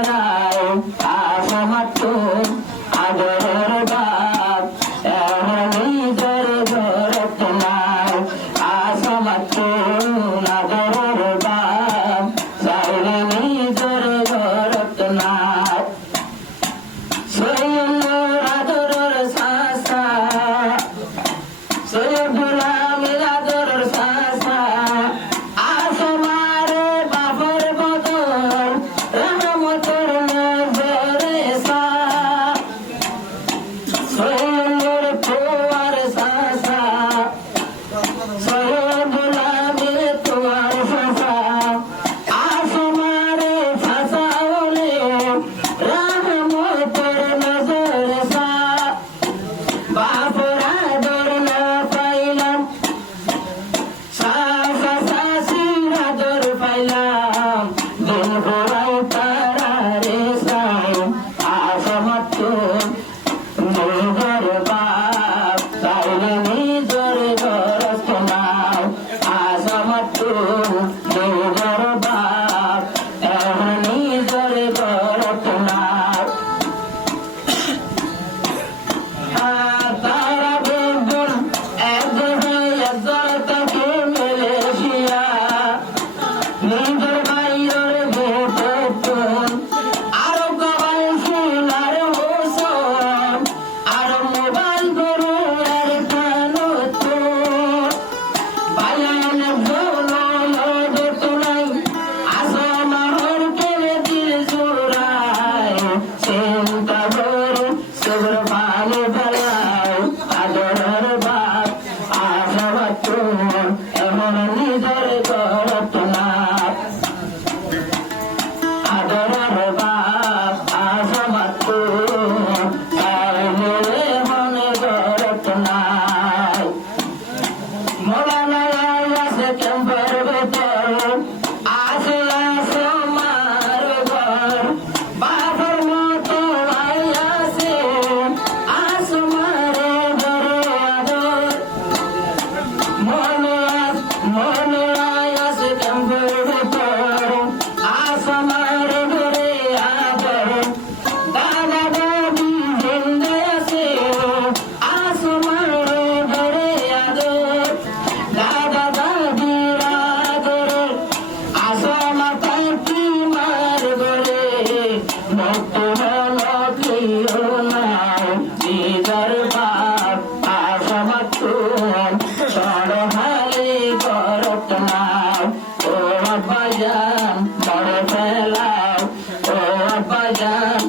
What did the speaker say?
রায় আসামাত্র আদরের বাপ এমনি জরে ধরত নাই আসামাত্র আদরের বাপ চাইলে নিজরে ধরত নাই সৈয়দুল আদরের সাসা সৈয়দুল আমির আদরের সাসা আসমারে বাবার বদল রহমতের নজরে সা সৈয়দুল তোয়ার সাসা সৈয়দুল আমির তোয়ার সাসা আসমারে সাসা হলে রহমতের নজরে সা বাপরা দর না পাইলাম সাসা সাসির আদর পাইলাম দিন ঘোরাই তারা রে সাই আসামাত্র নিজর বাপ চাইলে নিজর ঘরস্থ নাও আসামাত্র নিজর বাপ এখন নিজর ঘরস্থ নাও তারা বেগুন একজন তাকে মেলেশিয়া নিজের বাইরের বেতন আরো গবাই শিলার হোসন আর মোবাইল গরু আর কানো তো বায়ান জনদ তুলাই আসমাহর কেলে দিল জোড়ায় চিন্তা করে সবর ভালো ভালাই আদরের বাপ আসামাত্র এমন নিজের করত না আদরের বাপ আসামাত্র চাইলে মনে করত না মৌলানা আছে ক্যাম্পের ভেতর আছে আসমার ঘর বাবার মতো আছে আসমারে ঘরে আদর মনে আছে ক্যাম্পের ভেতর আসমার ঘরে আদর দাদা দাদি জিন্দে আছে আসমারে ঘরে আদর দাদা দাদির আদরে আসমা তাকি মার ঘরে মুক্ত হলো কেউ নাই নিজের বাপ আসামাত্র সরহালি করত নাই ও বাজান বড় ফেলাও ও বাজান